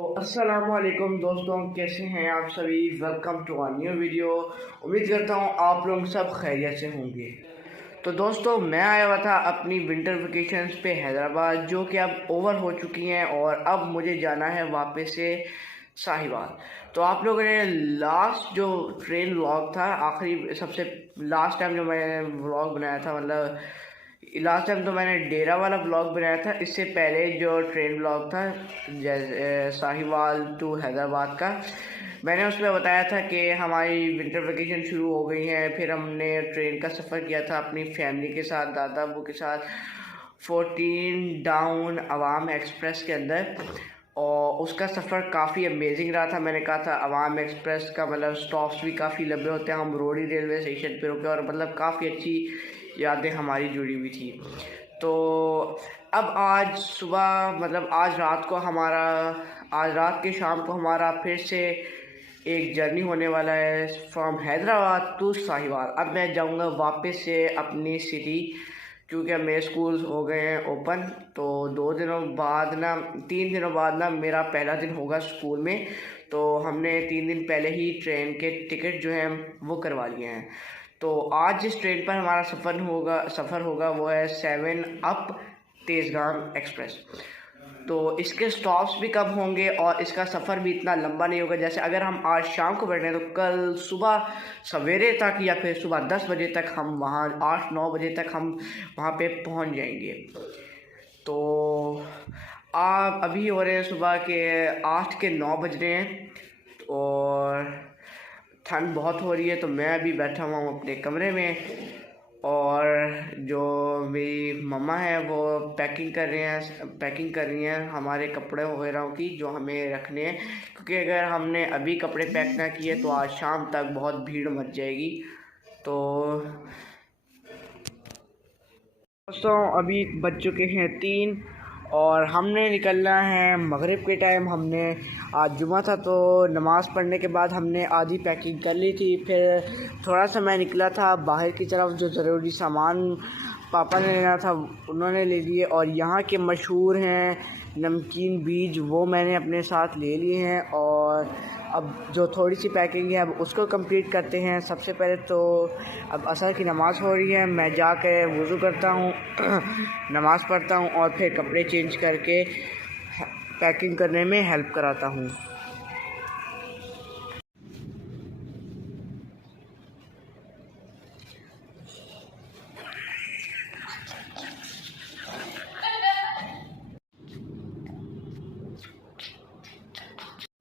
तो अस्सलाम वालेकुम दोस्तों, कैसे हैं आप सभी। Welcome to our new video. उम्मीद करता हूँ आप लोग सब खैरियत से होंगे। तो दोस्तों, मैं आया हुआ था अपनी विंटर वेकेशंस पे हैदराबाद, जो कि अब ओवर हो चुकी हैं और अब मुझे जाना है वापस से साहिवाल। तो आप लोगों ने लास्ट जो ट्रेन व्लॉग था, आखिरी सबसे लास्ट टाइम जो मैंने व्लॉग बनाया था, मतलब लास्ट टाइम तो मैंने डेरा वाला ब्लॉग बनाया था। इससे पहले जो ट्रेन ब्लॉग था जैसे साहिवाल टू हैदराबाद का, मैंने उसमें बताया था कि हमारी विंटर वेकेशन शुरू हो गई है। फिर हमने ट्रेन का सफ़र किया था अपनी फैमिली के साथ, दादा अबू के साथ, 14 डाउन अवाम एक्सप्रेस के अंदर। और उसका सफ़र काफ़ी अमेजिंग रहा था। मैंने कहा था अवाम एक्सप्रेस का मतलब स्टॉप्स भी काफ़ी लंबे होते हैं। हम रोडी रेलवे स्टेशन पे रुके और मतलब काफ़ी अच्छी यादें हमारी जुड़ी हुई थी। तो अब आज सुबह मतलब आज रात के शाम को हमारा फिर से एक जर्नी होने वाला है फ्रॉम हैदराबाद टू साहिवाल। अब मैं जाऊंगा वापस से अपनी सिटी, क्योंकि अब मेरे स्कूल हो गए हैं ओपन। तो 3 दिनों बाद ना मेरा पहला दिन होगा स्कूल में। तो हमने 3 दिन पहले ही ट्रेन के टिकट जो हैं वो करवा लिए हैं। तो आज जिस ट्रेन पर हमारा सफ़र होगा वो है 7 अप तेज़गाम एक्सप्रेस। तो इसके स्टॉप्स भी कम होंगे और इसका सफ़र भी इतना लंबा नहीं होगा। जैसे अगर हम आज शाम को बैठे हैं तो कल सुबह सवेरे तक या फिर सुबह 10 बजे तक हम वहाँ 8-9 बजे तक हम वहाँ पे पहुँच जाएंगे। तो आप अभी हो रहे हैं सुबह के 8 के 9 बज रहे हैं और ठंड बहुत हो रही है। तो मैं अभी बैठा हुआ हूँ अपने कमरे में और जो मेरी मम्मा है वो पैकिंग कर रही हैं हमारे कपड़े वगैरह की जो हमें रखने हैं, क्योंकि अगर हमने अभी कपड़े पैक ना किए तो आज शाम तक बहुत भीड़ मच जाएगी। तो दोस्तों, अभी बज चुके हैं 3 और हमने निकलना है मगरिब के टाइम। हमने आज जुमा था तो नमाज़ पढ़ने के बाद हमने आधी पैकिंग कर ली थी। फिर थोड़ा सा मैं निकला था बाहर की तरफ, जो ज़रूरी सामान पापा ने लेना था उन्होंने ले लिए। और यहाँ के मशहूर हैं नमकीन बीज, वो मैंने अपने साथ ले लिए हैं। और अब जो थोड़ी सी पैकिंग है अब उसको कंप्लीट करते हैं। सबसे पहले तो अब असर की नमाज़ हो रही है, मैं जाकर वज़ू करता हूँ नमाज़ पढ़ता हूँ और फिर कपड़े चेंज करके पैकिंग करने में हेल्प कराता हूँ।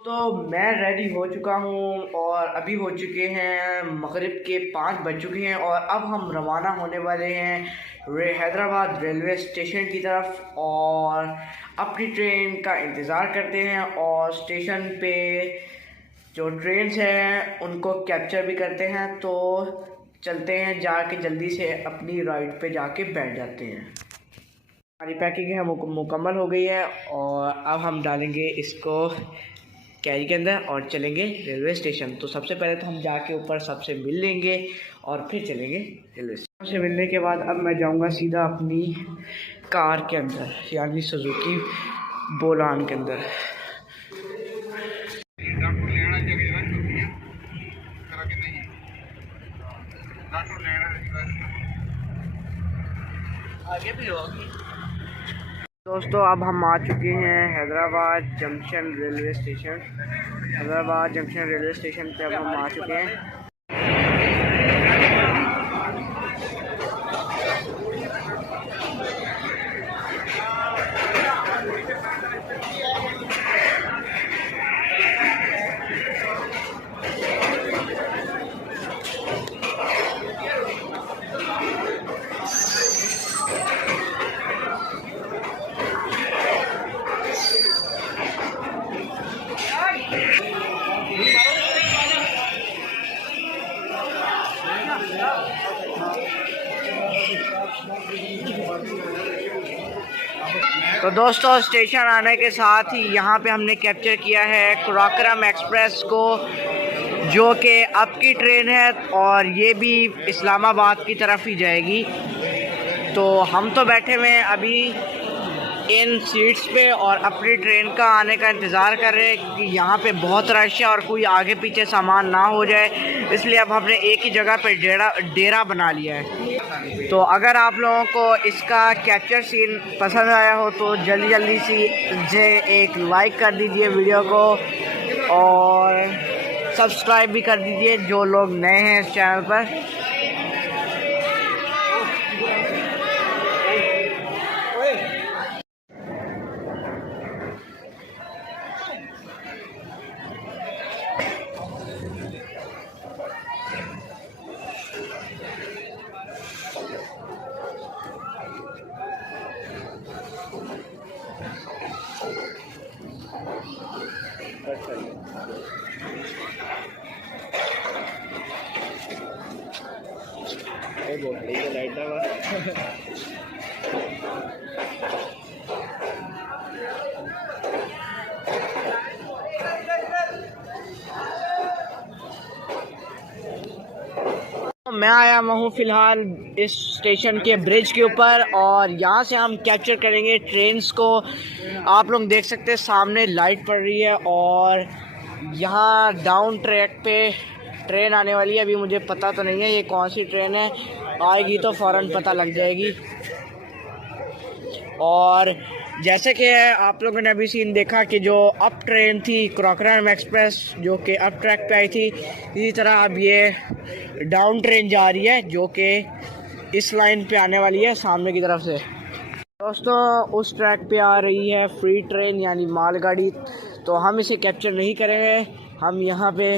तो मैं रेडी हो चुका हूँ और अभी हो चुके हैं मगरिब के 5 बज चुके हैं और अब हम रवाना होने वाले हैं हैदराबाद रेलवे स्टेशन की तरफ और अपनी ट्रेन का इंतज़ार करते हैं। और स्टेशन पे जो ट्रेन्स हैं उनको कैप्चर भी करते हैं। तो चलते हैं, जाके जल्दी से अपनी राइड पे जाके बैठ जाते हैं। हमारी पैकिंग है मुकम्मल हो गई है और अब हम डालेंगे इसको कैरी के अंदर और चलेंगे रेलवे स्टेशन। तो सबसे पहले तो हम जाके ऊपर सबसे मिल लेंगे और फिर चलेंगे रेलवे स्टेशन। से मिलने के बाद अब मैं जाऊंगा सीधा अपनी कार के अंदर, यानी सुजुकी बोलान के अंदर। आगे भी होगी। दोस्तों, अब हम आ चुके हैं Hyderabad junction railway station. Hyderabad junction railway station पे अब हम आ चुके हैं। तो दोस्तों, स्टेशन आने के साथ ही यहाँ पे हमने कैप्चर किया है कुराकरम एक्सप्रेस को, जो कि अब की ट्रेन है और ये भी इस्लामाबाद की तरफ ही जाएगी। तो हम तो बैठे हुए हैं अभी इन सीट्स पे और अपनी ट्रेन का आने का इंतज़ार कर रहे हैं, क्योंकि यहाँ पे बहुत रश है और कोई आगे पीछे सामान ना हो जाए, इसलिए अब हमने एक ही जगह पे डेरा बना लिया है। तो अगर आप लोगों को इसका कैप्चर सीन पसंद आया हो तो जल्दी से एक लाइक कर दीजिए वीडियो को और सब्सक्राइब भी कर दीजिए जो लोग नए हैं इस चैनल पर। मैं आया हूँ फ़िलहाल इस स्टेशन के ब्रिज के ऊपर और यहाँ से हम कैप्चर करेंगे ट्रेन्स को। आप लोग देख सकते हैं सामने लाइट पड़ रही है और यहाँ डाउन ट्रैक पे ट्रेन आने वाली है। अभी मुझे पता तो नहीं है ये कौन सी ट्रेन है, आएगी तो फ़ौरन पता लग जाएगी। और जैसे कि आप लोगों ने अभी सीन देखा कि जो अप ट्रेन थी क्रोकरम एक्सप्रेस जो कि अप ट्रैक पे आई थी, इसी तरह अब ये डाउन ट्रेन जा रही है जो कि इस लाइन पे आने वाली है सामने की तरफ से। दोस्तों उस ट्रैक पे आ रही है फ्री ट्रेन यानी मालगाड़ी, तो हम इसे कैप्चर नहीं करेंगे। हम यहाँ पे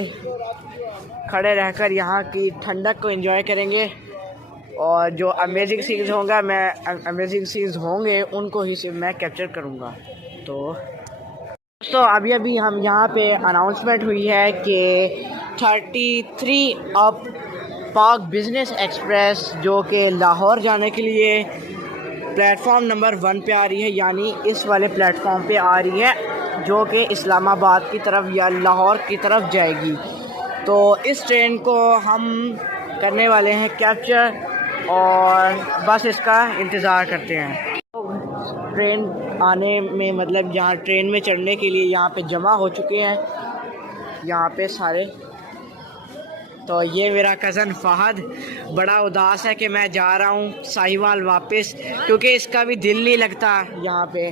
खड़े रहकर यहाँ की ठंडक को एंजॉय करेंगे और जो अमेजिंग सीन्स होंगे उनको ही सिर्फ मैं कैप्चर करूँगा। तो दोस्तों अभी हम यहाँ पे अनाउंसमेंट हुई है कि 33 अप पाक बिज़नेस एक्सप्रेस जो कि लाहौर जाने के लिए प्लेटफॉर्म नंबर 1 पे आ रही है, यानी इस वाले प्लेटफॉर्म पे आ रही है जो कि इस्लामाबाद की तरफ या लाहौर की तरफ जाएगी। तो इस ट्रेन को हम करने वाले हैं कैप्चर और बस इसका इंतज़ार करते हैं। ट्रेन आने में मतलब यहाँ ट्रेन में चढ़ने के लिए यहाँ पे जमा हो चुके हैं यहाँ पे सारे। तो ये मेरा कज़न फ़हद बड़ा उदास है कि मैं जा रहा हूँ साहिवाल वापस, क्योंकि इसका भी दिल नहीं लगता यहाँ पे।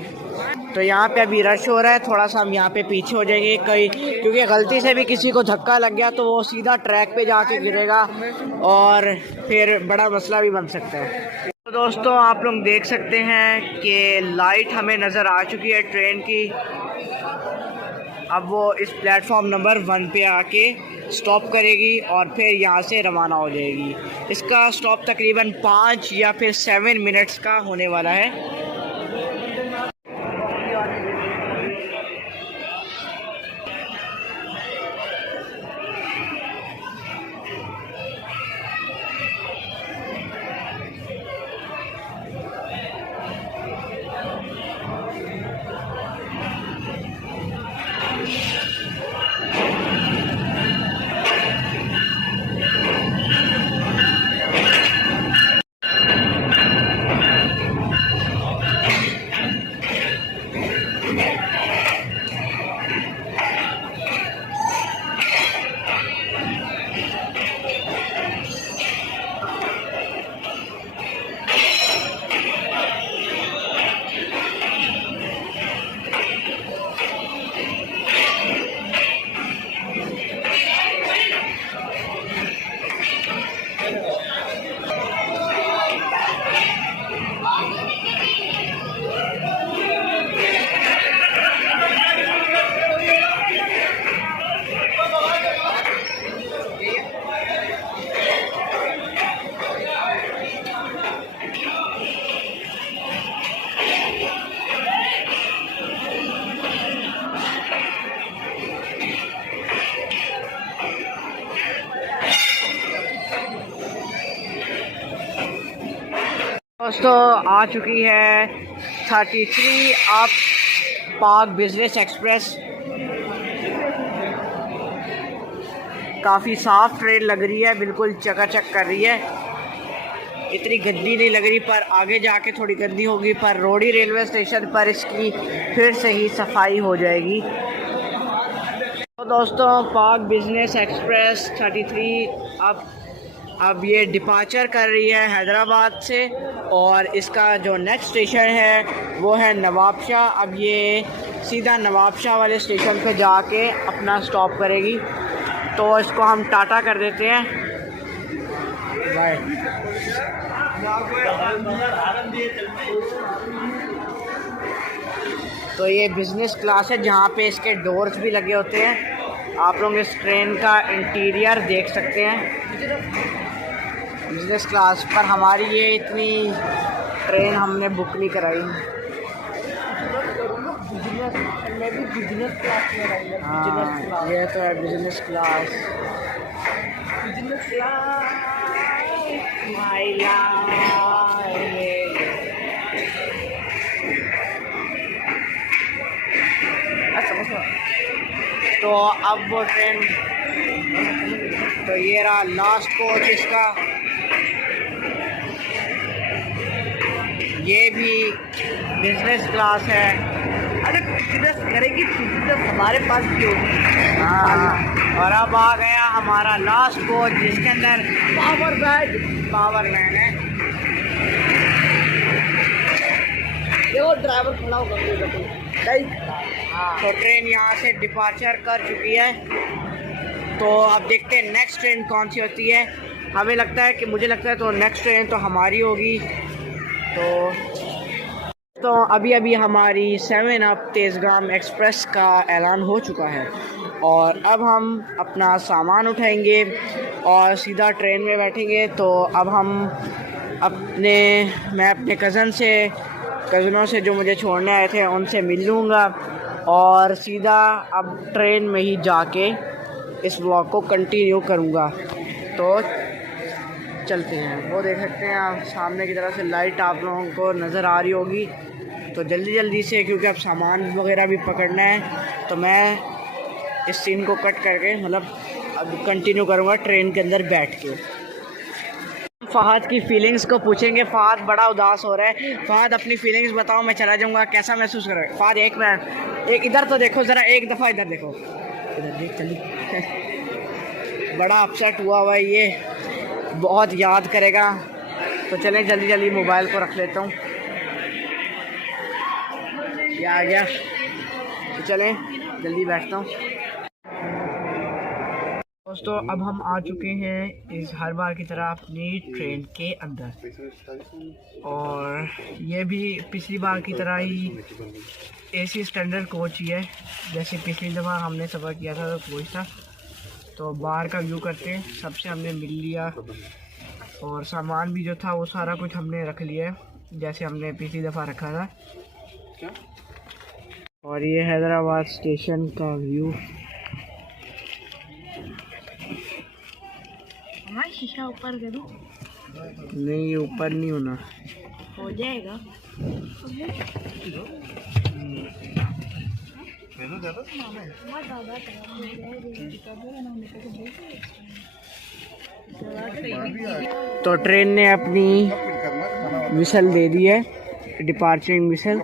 तो यहाँ पे अभी रश हो रहा है, थोड़ा सा हम यहाँ पे पीछे हो जाएंगे क्योंकि गलती से भी किसी को धक्का लग गया तो वो सीधा ट्रैक पे जाके गिरेगा और फिर बड़ा मसला भी बन सकता है। तो दोस्तों आप लोग देख सकते हैं कि लाइट हमें नज़र आ चुकी है ट्रेन की। अब वो इस प्लेटफॉर्म नंबर 1 पे आके स्टॉप करेगी और फिर यहाँ से रवाना हो जाएगी। इसका स्टॉप तकरीबन 5 या फिर 7 मिनट्स का होने वाला है। दोस्तों आ चुकी है 33 अप पाक बिजनेस एक्सप्रेस। काफ़ी साफ ट्रेन लग रही है, बिल्कुल चकाचक कर रही है। इतनी गंदी नहीं लग रही, पर आगे जाके थोड़ी गंदी होगी। पर रोडी रेलवे स्टेशन पर इसकी फिर से ही सफाई हो जाएगी। तो दोस्तों पाक बिजनेस एक्सप्रेस 33 अब ये डिपार्चर कर रही है हैदराबाद से, और इसका जो नेक्स्ट स्टेशन है वो है नवाबशाह। अब ये सीधा नवाबशाह वाले स्टेशन पे जाके अपना स्टॉप करेगी। तो इसको हम टाटा कर देते हैं, बाय। तो ये बिज़नेस क्लास है जहाँ पे इसके डोर्स भी लगे होते हैं। आप लोग इस ट्रेन का इंटीरियर देख सकते हैं। बिज़नेस क्लास पर हमारी ये इतनी ट्रेन हमने बुक नहीं कराई। मैं भी बिजनेस क्लास में रही है। हाँ, ये तो है बिजनेस क्लास। बिजनेस क्लास तो अब वो ट्रेन, तो ये रहा लास्ट कोच इसका। ये भी बिजनेस क्लास है। अरे बिजनेस करेगी तो हमारे पास भी होगी। हाँ, और अब आ गया हमारा लास्ट कोच जिसके अंदर पावर मैन है। देखो ड्राइवर खड़ा होगा। तो ट्रेन यहाँ से डिपार्चर कर चुकी है। तो अब देखते हैं नेक्स्ट ट्रेन कौन सी होती है। हमें लगता है कि मुझे लगता है तो नेक्स्ट ट्रेन तो हमारी होगी। तो अभी हमारी 7 अप तेज़गाम एक्सप्रेस का ऐलान हो चुका है, और अब हम अपना सामान उठाएंगे और सीधा ट्रेन में बैठेंगे। तो अब मैं अपने कज़नों से जो मुझे छोड़ने आए थे उनसे मिल लूँगा, और सीधा अब ट्रेन में ही जाके इस व्लॉग को कंटिन्यू करूँगा। तो चलते हैं। वो देख सकते हैं आप सामने की तरफ से लाइट आप लोगों को नज़र आ रही होगी। तो जल्दी से, क्योंकि अब सामान वगैरह भी पकड़ना है, तो मैं इस सीन को कट करके मतलब अब कंटिन्यू करूँगा ट्रेन के अंदर बैठ के। फ़हद की फीलिंग्स को पूछेंगे। फ़हद बड़ा उदास हो रहा है। फ़हद अपनी फीलिंग्स बताओ, मैं चला जाऊँगा, कैसा महसूस कर रहा है? फ़हद एक मिनट, एक इधर तो देखो ज़रा, एक दफ़ा इधर देखो, इधर देख चली। बड़ा अपसेट हुआ है ये, बहुत याद करेगा। तो चलें जल्दी मोबाइल को रख लेता हूँ। ये आ गया, तो चलें जल्दी बैठता हूँ। दोस्तों अब हम आ चुके हैं इस हर बार की तरह अपनी ट्रेन के अंदर, और ये भी पिछली बार की तरह ही एसी स्टैंडर्ड कोच ही है। जैसे पिछली दफ़ा हमने सफ़र किया था तो कोच था। तो बाहर का व्यू करते हैं। सबसे हमने मिल लिया, और सामान भी जो था वो सारा कुछ हमने रख लिया है जैसे हमने पिछली दफ़ा रखा था। और ये हैदराबाद स्टेशन का व्यू। शीशा ऊपर करूं? नहीं, ऊपर नहीं होना, हो जाएगा। तो ट्रेन ने अपनी विसल दे दी है, डिपार्चरिंग विसल,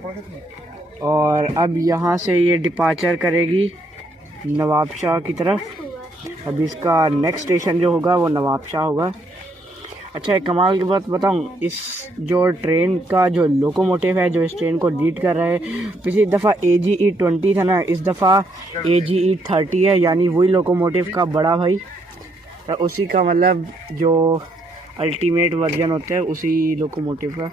और अब यहाँ से ये डिपार्चर करेगी नवाबशाह की तरफ। अब इसका नेक्स्ट स्टेशन जो होगा वो नवाबशाह होगा। अच्छा, एक कमाल की बात बताऊं, इस जो ट्रेन का जो लोकोमोटिव है जो इस ट्रेन को लीड कर रहा है, पिछली दफ़ा AGE 20 था ना, इस दफ़ा AGE 30 है, यानी वही लोकोमोटिव का बड़ा भाई, उसी का मतलब जो अल्टीमेट वर्जन होता है उसी लोकोमोटिव का।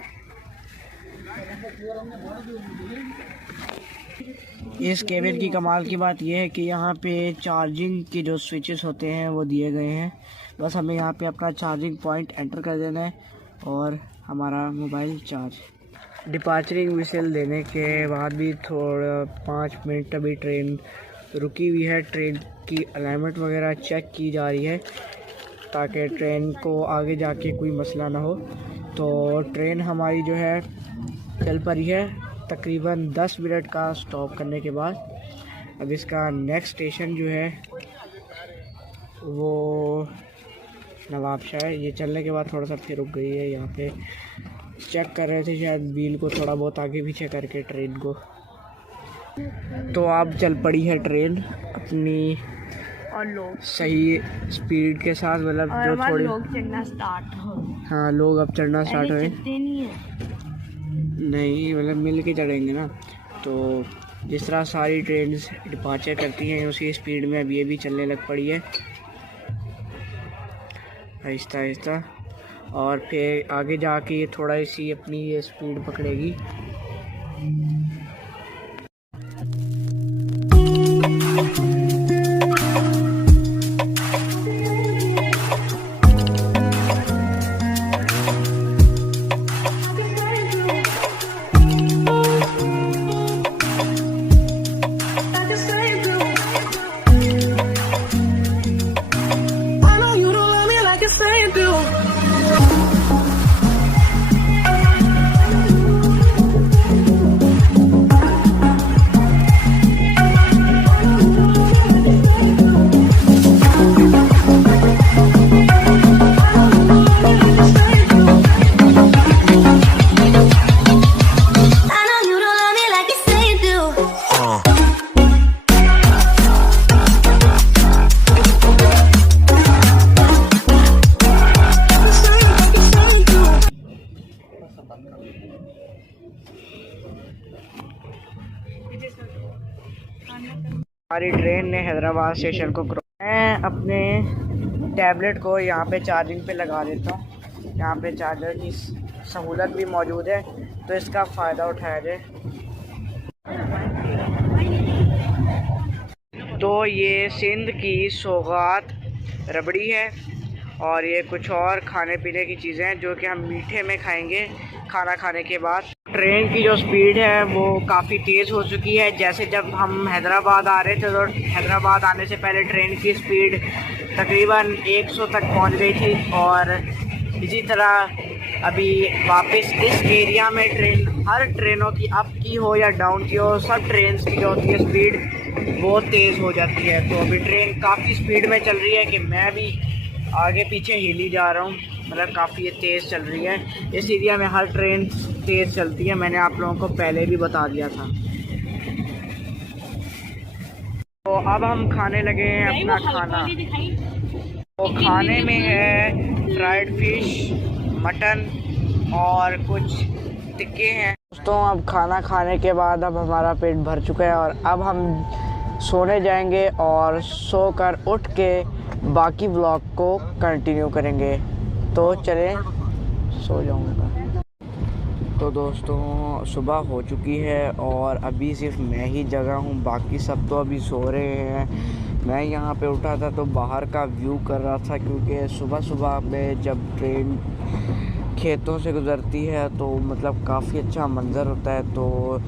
इस केबिन की कमाल की बात यह है कि यहाँ पे चार्जिंग के जो स्विचेस होते हैं वो दिए गए हैं। बस हमें यहाँ पे अपना चार्जिंग पॉइंट एंटर कर देना है और हमारा मोबाइल चार्ज। डिपार्चरिंग विसल देने के बाद भी थोड़ा 5 मिनट अभी ट्रेन रुकी हुई है। ट्रेन की अलाइनमेंट वगैरह चेक की जा रही है ताकि ट्रेन को आगे जाके कोई मसला ना हो। तो ट्रेन हमारी जो है चल पड़ी है तकरीबन 10 मिनट का स्टॉप करने के बाद। अब इसका नेक्स्ट स्टेशन जो है वो नवाबशाह। ये चलने के बाद थोड़ा सा फिर रुक गई है। यहाँ पे चेक कर रहे थे शायद व्हील को थोड़ा बहुत आगे पीछे करके ट्रेन को। तो अब चल पड़ी है ट्रेन अपनी और लोग सही स्पीड के साथ, मतलब जो थोड़ी लोग चढ़ना स्टार्ट हो। हाँ, लोग अब चढ़ना स्टार्ट हुए। नहीं, मतलब मिल के चढ़ेंगे ना। तो जिस तरह सारी ट्रेन डिपार्चर करती हैं उसी स्पीड में अब ये भी चलने लग पड़ी है, आहिस्ता आहिस्ता। और फिर आगे जाके ये थोड़ा सी अपनी ये स्पीड पकड़ेगी। हमारी ट्रेन ने हैदराबाद स्टेशन को मैं अपने टैबलेट को यहाँ पे चार्जिंग पे लगा देता हूँ। यहाँ पे चार्जर की सहूलत भी मौजूद है, तो इसका फ़ायदा उठाया जाए। तो ये सिंध की सौगात रबड़ी है और ये कुछ और खाने पीने की चीज़ें हैं जो कि हम मीठे में खाएंगे खाना खाने के बाद। ट्रेन की जो स्पीड है वो काफ़ी तेज़ हो चुकी है। जैसे जब हम हैदराबाद आ रहे थे तो हैदराबाद आने से पहले ट्रेन की स्पीड तकरीबन 100 तक पहुंच गई थी, और इसी तरह अभी वापस इस एरिया में हर ट्रेनों की अप की हो या डाउन की हो, सब ट्रेन की जो होती है स्पीड बहुत तेज़ हो जाती है। तो अभी ट्रेन काफ़ी स्पीड में चल रही है कि मैं भी आगे पीछे हिली जा रहा हूँ, मतलब काफ़ी तेज़ चल रही है। इस एरिया में हर ट्रेन तेज़ चलती है, मैंने आप लोगों को पहले भी बता दिया था। तो अब हम खाने लगे हैं अपना खाना। तो खाने में है फ्राइड फिश, मटन और कुछ टिक्के हैं। दोस्तों, अब खाना खाने के बाद अब हमारा पेट भर चुका है और अब हम सोने जाएंगे और सोकर उठ के बाकी व्लॉग को कंटिन्यू करेंगे। तो चलें, सो जाऊंगा। तो दोस्तों, सुबह हो चुकी है और अभी सिर्फ मैं ही जगा हूँ, बाकी सब तो अभी सो रहे हैं। मैं यहाँ पे उठा था तो बाहर का व्यू कर रहा था, क्योंकि सुबह सुबह में जब ट्रेन खेतों से गुज़रती है तो मतलब काफ़ी अच्छा मंज़र होता है। तो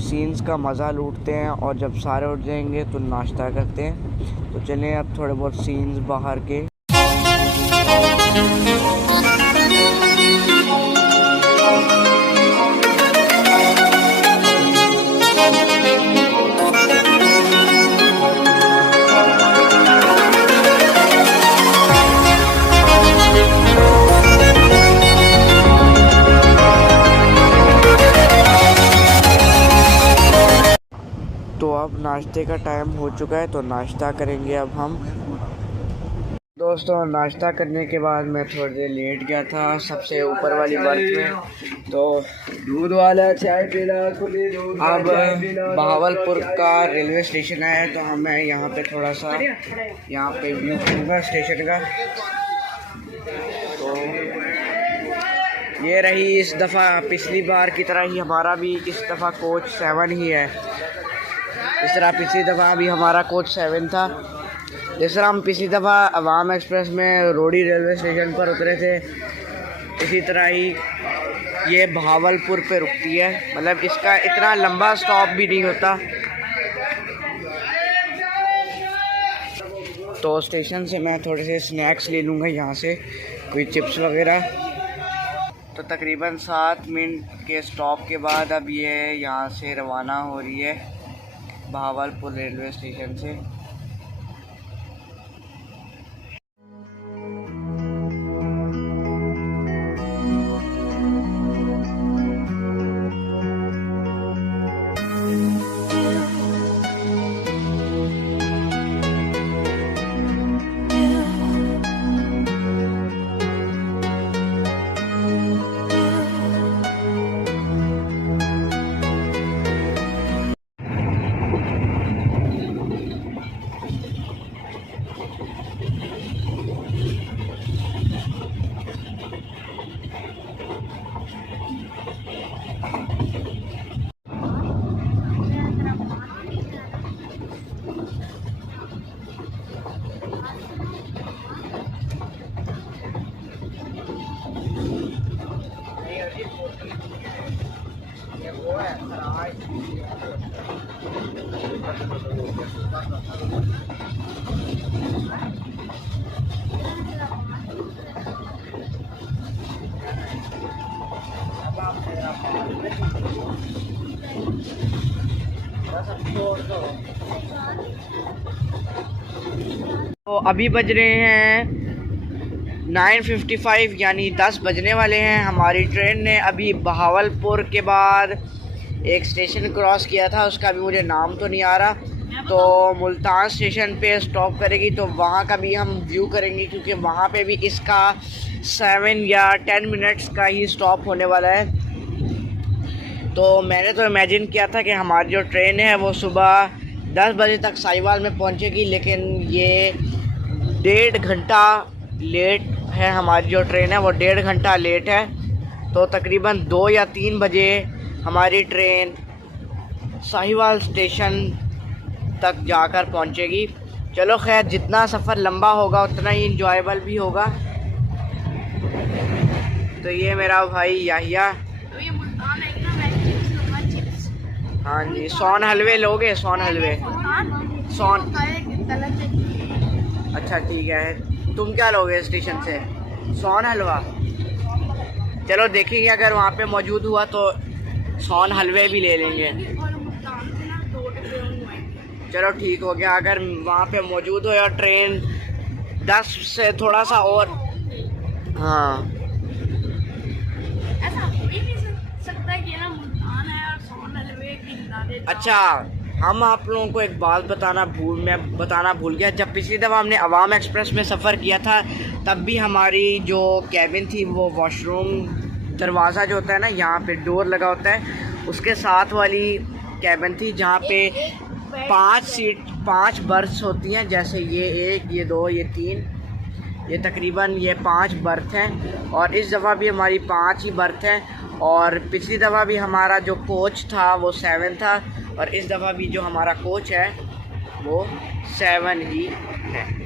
सीन्स का मज़ा लूटते हैं और जब सारे उठ जाएंगे तो नाश्ता करते हैं। तो चलिए अब थोड़े बहुत सीन्स बाहर के। तो अब नाश्ते का टाइम हो चुका है, तो नाश्ता करेंगे अब हम। दोस्तों, नाश्ता करने के बाद मैं थोड़ी देर लेट गया था सबसे ऊपर वाली बर्थ में। तो दूध वाला चाय पीला। अब बहावलपुर का रेलवे स्टेशन है, तो मैं यहाँ पे थोड़ा सा यहाँ पे व्यू करूँगा स्टेशन का। तो ये रही इस दफ़ा, पिछली बार की तरह ही हमारा भी इस दफ़ा कोच 7 ही है। इस तरह पिछली दफ़ा भी हमारा कोच 7 था। जिस तरह हम पिछली दफ़ा अवाम एक्सप्रेस में रोडी रेलवे स्टेशन पर उतरे थे, इसी तरह ही ये बहावलपुर पे रुकती है। मतलब इसका इतना लंबा स्टॉप भी नहीं होता। तो स्टेशन से मैं थोड़े से स्नैक्स ले लूँगा, यहाँ से कोई चिप्स वगैरह। तो तकरीबन 7 मिनट के स्टॉप के बाद अब ये यहाँ से रवाना हो रही है बहावलपुर रेलवे स्टेशन से। तो अभी बज रहे हैं 9:55 यानी 10 बजने वाले हैं। हमारी ट्रेन ने अभी बहावलपुर के बाद एक स्टेशन क्रॉस किया था, उसका भी मुझे नाम तो नहीं आ रहा। तो मुल्तान स्टेशन पे स्टॉप करेगी, तो वहाँ का भी हम व्यू करेंगे, क्योंकि वहाँ पे भी इसका 7 या 10 मिनट्स का ही स्टॉप होने वाला है। तो मैंने तो इमेजिन किया था कि हमारी जो ट्रेन है वो सुबह 10 बजे तक साहिवाल में पहुँचेगी, लेकिन ये 1.5 घंटा लेट है। हमारी जो ट्रेन है वो 1.5 घंटा लेट है। तो तकरीबन 2 या 3 बजे हमारी ट्रेन साहिवाल स्टेशन तक जाकर पहुंचेगी। चलो खैर, जितना सफ़र लंबा होगा उतना ही इंजॉयबल भी होगा। तो ये मेरा भाई याहिया। तो ये मुल्तान है ना, मैं चिप्स लूंगा, चिप्स। हाँ जी, सोन हलवे लोगे? सोन हलवे, सोन। अच्छा ठीक है, तुम क्या लोगे स्टेशन से? सोन हलवा। चलो देखेंगे, अगर वहाँ पे मौजूद हुआ तो सोन हलवे भी ले लेंगे। चलो ठीक हो गया, अगर वहाँ पे मौजूद हो और ट्रेन 10 से थोड़ा सा और, हाँ ऐसा हो ही नहीं सकता कि ना मुल्तान है और सोन हलवे की खिला देता। अच्छा, हम आप लोगों को एक बात बताना भूल गया। जब पिछली दफ़ा हमने अवाम एक्सप्रेस में सफ़र किया था, तब भी हमारी जो कैबिन थी वो वॉशरूम दरवाज़ा जो होता है ना, यहाँ पे डोर लगा होता है, उसके साथ वाली कैबिन थी, जहाँ पे 5 बर्थ होती हैं। जैसे ये 1, ये 2, ये 3, ये तकरीबन ये 5 बर्थ हैं। और इस दफ़ा भी हमारी 5 ही बर्थ हैं। और पिछली दफ़ा भी हमारा जो कोच था वो 7 था, और इस दफ़ा भी जो हमारा कोच है वो 7 ही है।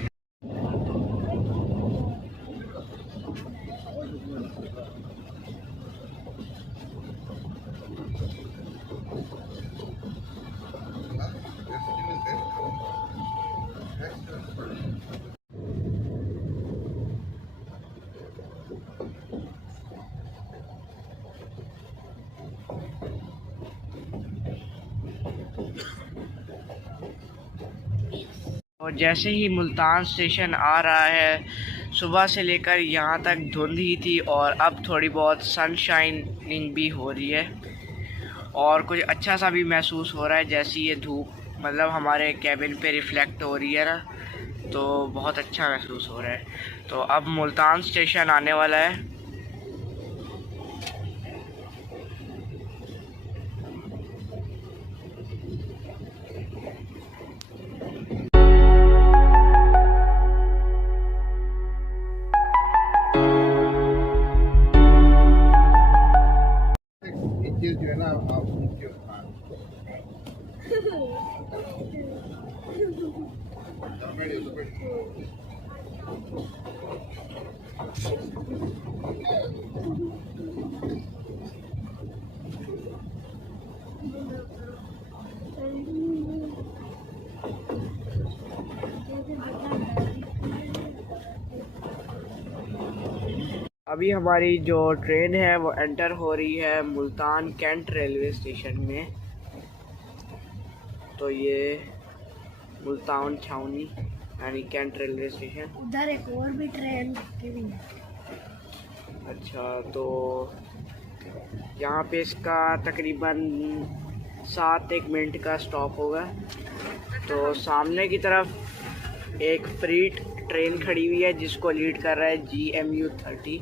और जैसे ही मुल्तान स्टेशन आ रहा है, सुबह से लेकर यहाँ तक धुंध ही थी, और अब थोड़ी बहुत सनशाइनिंग भी हो रही है, और कुछ अच्छा सा भी महसूस हो रहा है। जैसी ये धूप मतलब हमारे कैबिन पे रिफ़्लेक्ट हो रही है ना, तो बहुत अच्छा महसूस हो रहा है। तो अब मुल्तान स्टेशन आने वाला है। चीज जो है ना आप उनके अभी हमारी जो ट्रेन है वो एंटर हो रही है मुल्तान कैंट रेलवे स्टेशन में। तो ये मुल्तान छावनी यानी कैंट रेलवे स्टेशन। उधर एक और भी ट्रेन की भी है। अच्छा, तो यहाँ पे इसका तकरीबन 7-1 मिनट का स्टॉप होगा। तो सामने की तरफ एक फ्रीट ट्रेन खड़ी हुई है जिसको लीड कर रहा है GMU 30।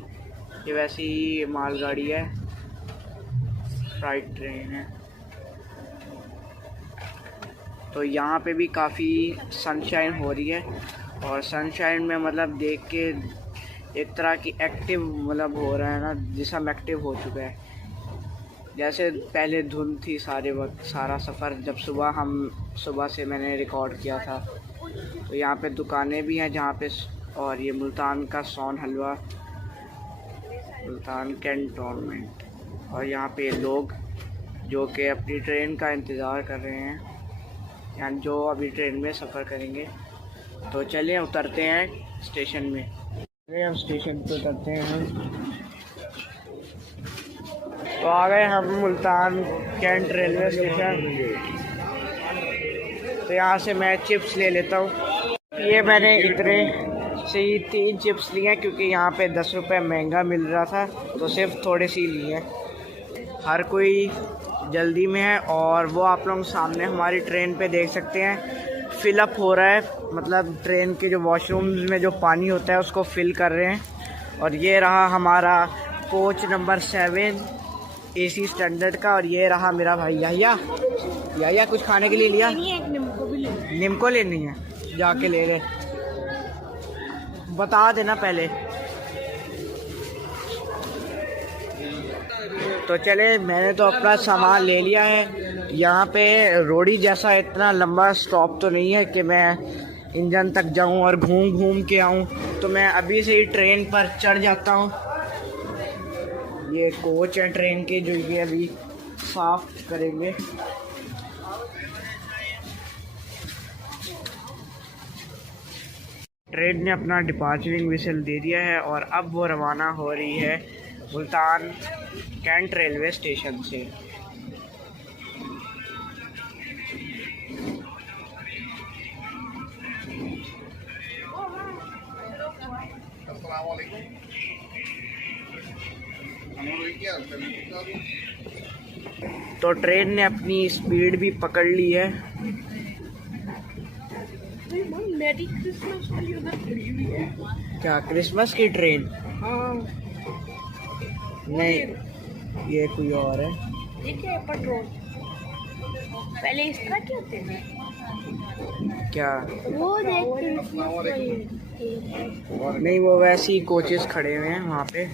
ये वैसी मालगाड़ी है, फ्राइट ट्रेन है। तो यहाँ पे भी काफ़ी सनशाइन हो रही है, और सनशाइन में मतलब देख के एक तरह की एक्टिव मतलब हो रहा है ना, जिस्म एक्टिव हो चुका है। जैसे पहले धुंध थी सारे वक्त, सारा सफ़र जब सुबह से मैंने रिकॉर्ड किया था। तो यहाँ पे दुकानें भी हैं जहाँ पे, और ये मुल्तान का सोन हलवा, मुल्तान कैंटोनमेंट, और यहाँ पे लोग जो कि अपनी ट्रेन का इंतज़ार कर रहे हैं। यानी जो अभी ट्रेन में सफ़र करेंगे। तो चलिए उतरते हैं स्टेशन में। हम स्टेशन पे उतरते हैं। तो आ गए हम मुल्तान कैंट रेलवे स्टेशन। तो यहाँ से मैं चिप्स ले लेता हूँ। ये मैंने इतने से ही 3 चिप्स लिए हैं क्योंकि यहाँ पे 10 रुपये महंगा मिल रहा था, तो सिर्फ थोड़े सी लिए हैं। हर कोई जल्दी में है और वो आप लोग सामने हमारी ट्रेन पे देख सकते हैं फिलअप हो रहा है, मतलब ट्रेन के जो वॉशरूम्स में जो पानी होता है उसको फिल कर रहे हैं। और ये रहा हमारा कोच नंबर 7 AC स्टैंडर्ड का। और ये रहा मेरा भाई याया कुछ खाने के लिए लिया? निम्को लेनी है, जाके ले ले, बता देना पहले। तो चले, मैंने तो अपना सामान ले लिया है। यहाँ पे रोड़ी जैसा इतना लंबा स्टॉप तो नहीं है कि मैं इंजन तक जाऊँ और घूम के आऊँ, तो मैं अभी से ही ट्रेन पर चढ़ जाता हूँ। ये कोच है ट्रेन के जो ये अभी साफ करेंगे। ट्रेन ने अपना डिपार्चरिंग विसल दे दिया है और अब वो रवाना हो रही है मुल्तान कैंट रेलवे स्टेशन से। तो ट्रेन ने अपनी स्पीड भी पकड़ ली है। मेरी क्रिसमस वाली उधर खड़ी हुई है। क्या क्रिसमस की ट्रेन? हाँ नहीं, ये कोई और है। देखिए पेट्रोल पहले इस तरह के होते हैं क्या? वो देख नहीं, वो वैसे ही कोचेस खड़े हुए हैं वहाँ पे।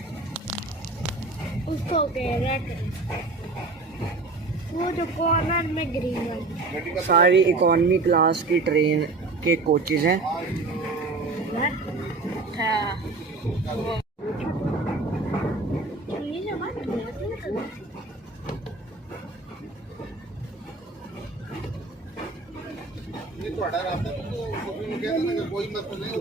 उसको कह वो जो कॉर्नर में ग्रीन वाली सारी इकोनॉमी क्लास की ट्रेन के कोचेस हैं। कोई मतलब नहीं,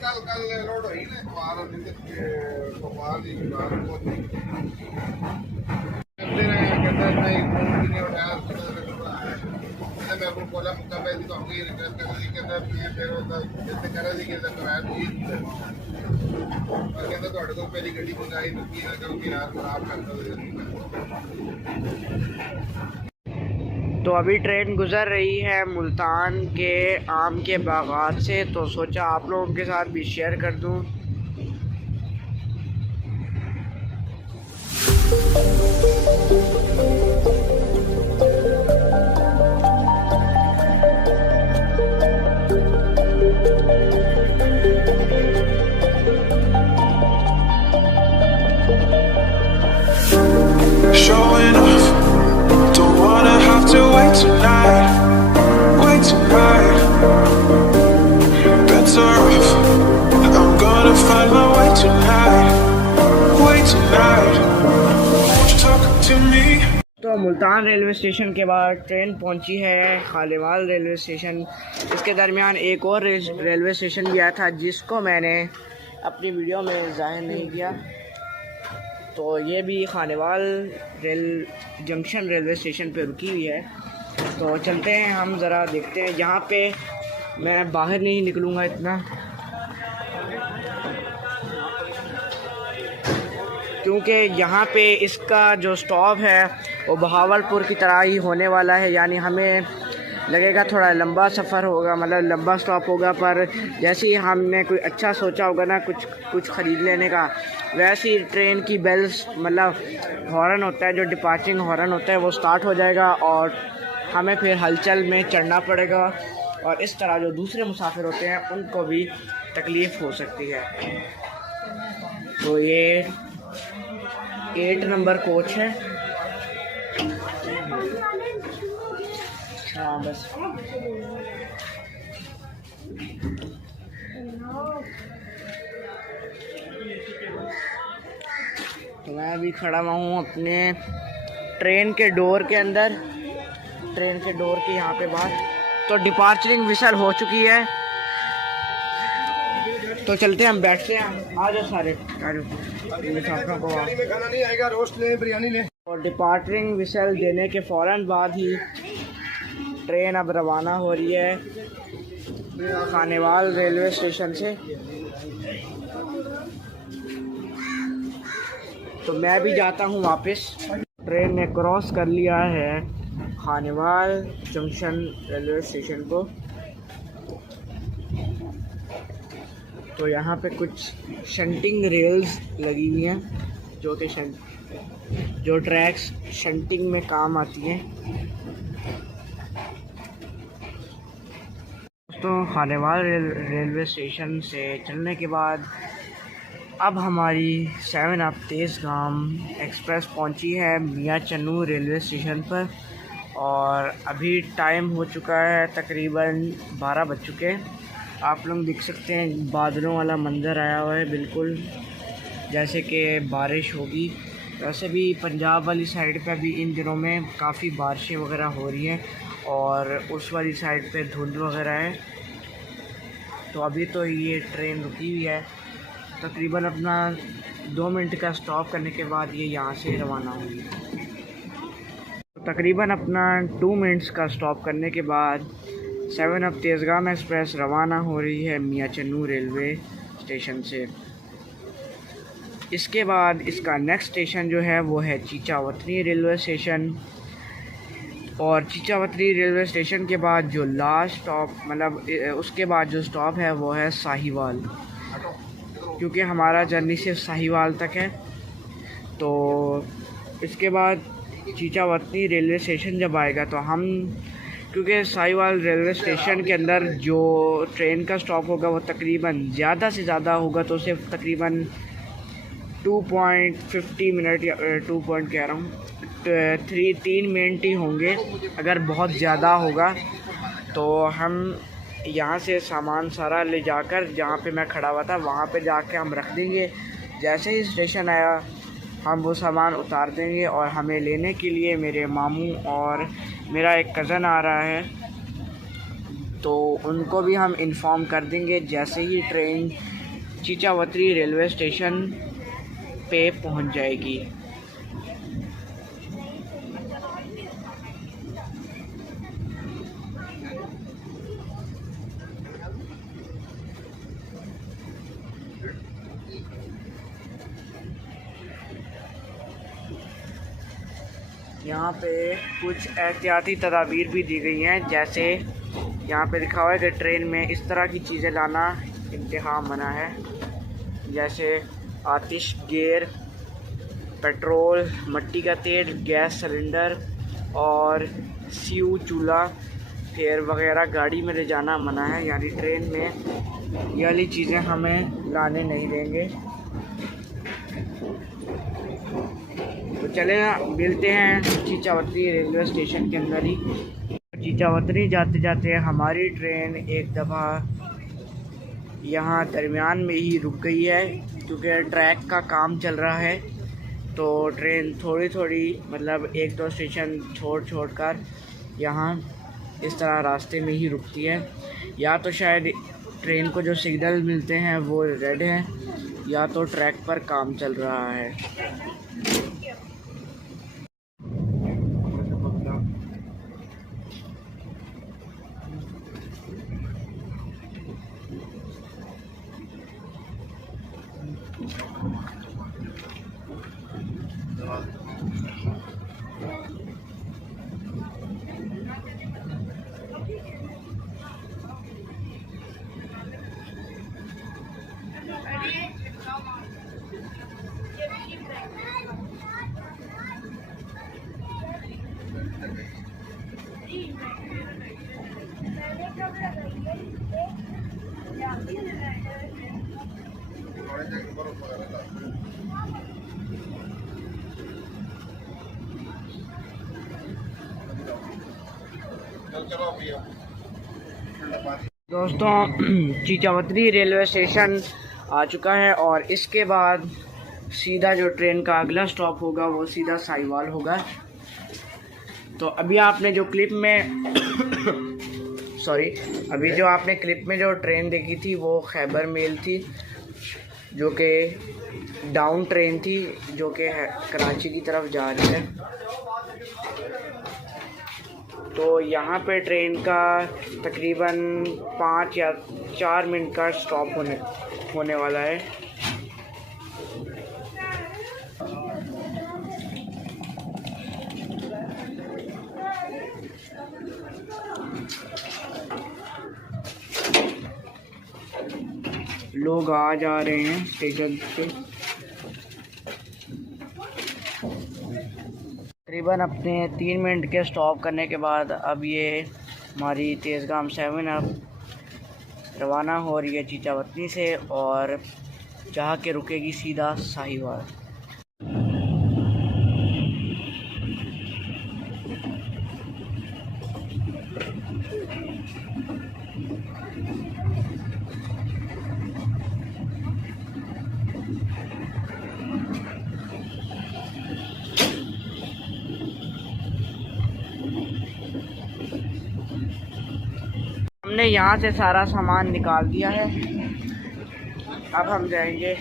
कल लोड हुई ना बोला मुकाबले तो हम ये रिक्वेस्ट कर रही कि फिर जैसे कर रही कि कराया और कहते ਤੁਹਾਡੇ ਕੋਲ ਪਹਿਲੀ ਗੱਡੀ ਮੰਗਾਈ ਨਕੀ ਨਾ ਕਰੋ कि यार खराब करता तो अभी ट्रेन गुज़र रही है मुल्तान के आम के बागात से, तो सोचा आप लोगों के साथ भी शेयर कर दूं। Showing off, don't wanna have to wait tonight, better off, I'm gonna find my way tonight, won't you talk to me? तो मुल्तान रेलवे स्टेशन के बाद ट्रेन पहुंची है खालीवाल रेलवे स्टेशन। इसके दरमियान एक और रेलवे स्टेशन भी आया था जिसको मैंने अपनी वीडियो में जाहिर नहीं किया। तो ये भी खालीवाल जंक्शन रेलवे स्टेशन पे रुकी हुई है। तो चलते हैं हम ज़रा देखते हैं। यहाँ पे मैं बाहर नहीं निकलूँगा इतना, क्योंकि यहाँ पे इसका जो स्टॉप है वो बहावलपुर की तरह ही होने वाला है। यानी हमें लगेगा थोड़ा लंबा सफ़र होगा, मतलब लंबा स्टॉप होगा, पर जैसे ही हमने कोई अच्छा सोचा होगा ना कुछ ख़रीद लेने का, वैसे ही ट्रेन की बेल्स मतलब हॉर्न होता है, जो डिपार्चरिंग हॉर्न होता है वो स्टार्ट हो जाएगा और हमें फिर हलचल में चढ़ना पड़ेगा। और इस तरह जो दूसरे मुसाफिर होते हैं उनको भी तकलीफ़ हो सकती है। तो ये 8 नंबर कोच है। हाँ बस तो मैं अभी खड़ा हुआ हूँ अपने ट्रेन के डोर के अंदर, ट्रेन के डोर के यहाँ पे बाहर। तो डिपार्चरिंग विसल हो चुकी है, तो चलते हैं, हम बैठते हैं। आ जाओ सारे, आ जाओ मुसाफिरों को। खाना नहीं आएगा, रोस्ट ले, बिरयानी ले। और डिपार्चरिंग विसल देने के फ़ौरन बाद ही ट्रेन अब रवाना हो रही है खानेवाल रेलवे स्टेशन से। तो मैं भी जाता हूँ वापस। ट्रेन ने क्रॉस कर लिया है खानेवाल जंक्शन रेलवे स्टेशन को। तो यहाँ पे कुछ शंटिंग रेल्स लगी हुई हैं जो कि जो ट्रैक्स शंटिंग में काम आती हैं। तो खानेवाल रेलवे स्टेशन से चलने के बाद अब हमारी 7 अप तेज़गाम एक्सप्रेस पहुंची है मियां चन्नू रेलवे स्टेशन पर। और अभी टाइम हो चुका है तकरीबन 12 बज चुके हैं। आप लोग देख सकते हैं बादलों वाला मंज़र आया हुआ है, बिल्कुल जैसे कि बारिश होगी। वैसे भी पंजाब वाली साइड पे भी इन दिनों में काफ़ी बारिशें वगैरह हो रही हैं और उस वाली साइड पे धुंध वगैरह है। तो अभी तो ये ट्रेन रुकी हुई है, तकरीबन अपना 2 मिनट का स्टॉप करने के बाद ये यहाँ से रवाना हुई। तो तकरीबन अपना 2 मिनट्स का स्टॉप करने के बाद 7 अप तेज़गाम एक्सप्रेस रवाना हो रही है मियां चन्नू रेलवे स्टेशन से। इसके बाद इसका नेक्स्ट स्टेशन जो है वो है चीचावतनी रेलवे स्टेशन। और चीचावतनी रेलवे स्टेशन के बाद जो लास्ट स्टॉप मतलब उसके बाद जो स्टॉप है वो है साहिवाल, क्योंकि हमारा जर्नी सिर्फ साहिवाल तक है। तो इसके बाद चीचावतनी रेलवे स्टेशन जब आएगा तो हम, क्योंकि साहिवाल रेलवे स्टेशन के अंदर जो ट्रेन का स्टॉप होगा वो तकरीबन ज़्यादा से ज़्यादा होगा तो सिर्फ तकरीबन 2.50 मिनट या 3 मिनट ही होंगे। अगर बहुत ज़्यादा होगा तो हम यहाँ से सामान सारा ले जाकर जहाँ पे मैं खड़ा हुआ था वहाँ पे जाके हम रख देंगे। जैसे ही स्टेशन आया हम वो सामान उतार देंगे और हमें लेने के लिए मेरे मामू और मेरा एक कज़न आ रहा है, तो उनको भी हम इन्फॉर्म कर देंगे जैसे ही ट्रेन चीचावतनी रेलवे स्टेशन पे पहुंच जाएगी। यहाँ पे कुछ एहतियाती तदाबीर भी दी गई हैं, जैसे यहाँ पे लिखा हुआ है कि ट्रेन में इस तरह की चीज़ें लाना इंतहा मना है, जैसे आतिश गेर, पेट्रोल, मिट्टी का तेल, गैस सिलेंडर और सीयू चूल्हा फिर वगैरह गाड़ी में ले जाना मना है। यानी ट्रेन में ये वाली चीज़ें हमें लाने नहीं देंगे। तो चले मिलते हैं चीचावतनी रेलवे स्टेशन के अंदर ही। चीचावतनी जाते जाते हमारी ट्रेन एक दफ़ा यहाँ दरमियान में ही रुक गई है, क्योंकि ट्रैक का काम चल रहा है। तो ट्रेन थोड़ी थोड़ी मतलब 1-2 स्टेशन छोड़ कर यहाँ इस तरह रास्ते में ही रुकती है। या तो शायद ट्रेन को जो सिग्नल मिलते हैं वो रेड है, या तो ट्रैक पर काम चल रहा है। चलो भैया दोस्तों चीचावतरी रेलवे स्टेशन आ चुका है और इसके बाद सीधा जो ट्रेन का अगला स्टॉप होगा वो सीधा साहिवाल होगा। तो अभी आपने जो क्लिप में अभी जो आपने क्लिप में जो ट्रेन देखी थी वो खैबर मेल थी, जो कि डाउन ट्रेन थी, जो कि कराची की तरफ जा रही है। तो यहाँ पे ट्रेन का तकरीबन 5 या 4 मिनट का स्टॉप होने वाला है। लोग आ जा रहे हैं स्टेशन पे। तकरीबन अपने 3 मिनट के स्टॉप करने के बाद अब ये हमारी तेज़गाम 7 अब रवाना हो रही है चीचावतनी से और जहाँ के रुकेगी सीधा साहिवाल। हमने यहाँ से सारा सामान निकाल दिया है। अब हम जाएंगे,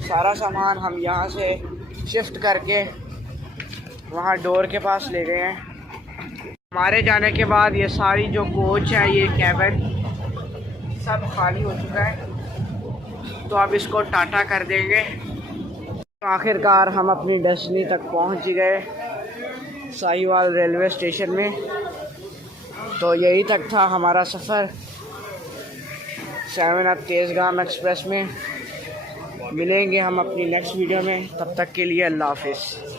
सारा सामान हम यहाँ से शिफ्ट करके वहाँ डोर के पास ले गए हैं। हमारे जाने के बाद ये सारी जो कोच है, ये कैबिन सब खाली हो चुका है, तो अब इसको टाटा कर देंगे। तो आखिरकार हम अपनी डेस्टिनी तक पहुँच गए, साहिवाल रेलवे स्टेशन में। तो यही तक था हमारा सफ़र 7 अब तेज़गाम एक्सप्रेस में। मिलेंगे हम अपनी नेक्स्ट वीडियो में, तब तक के लिए अल्लाह हाफ़िज़।